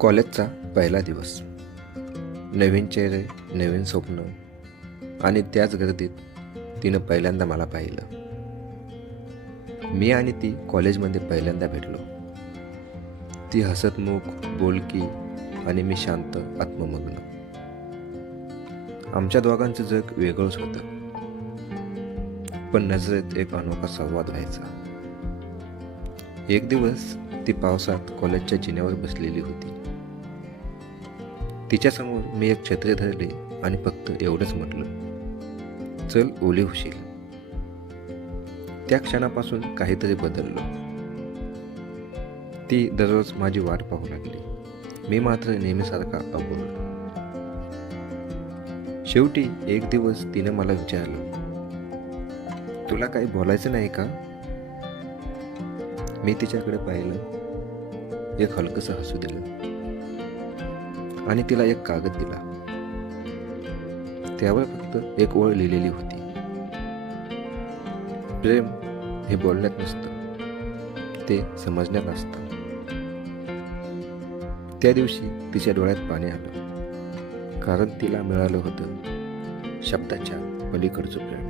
कॉलेजचा पहिला दिवस. नवीन चेहरे, नवीन स्वप्न आणि त्याच गर्दीत तिनं पहिल्यांदा मला पाहिलं. मी आणि ती कॉलेजमध्ये पहिल्यांदा भेटलो. ती हसतमुख, बोलकी आणि मी शांत, आत्ममग्न. आमच्या दोघांचं जग वेगळंच होतं, पण नजरेत एक अनोखा संवाद व्हायचा. एक दिवस ती पावसात कॉलेजच्या जिन्यावर बसलेली होती. तिच्यासमोर मी एक छत्री धरले आणि फक्त एवढंच म्हटलं, चल ओली होशील. त्या क्षणापासून काहीतरी बदललं. ती दररोज माझी वाट पाहू लागली. मी मात्र नेहमीसारखा अबोल. शेवटी एक दिवस तिने मला विचारलं, तुला काही बोलायचं नाही का? मी तिच्याकडे पाहिलं, एक हलकंसं हसू दिलं आणि तिला एक कागद दिला. त्यावर फक्त एक ओळ लिहिलेली होती, प्रेम हे बोलण्यात नसतं, ते समजण्यात असतं. त्या दिवशी तिच्या डोळ्यात पाणी आलं, कारण तिला मिळालं होतं शब्दाच्या पलीकडचं प्रेम.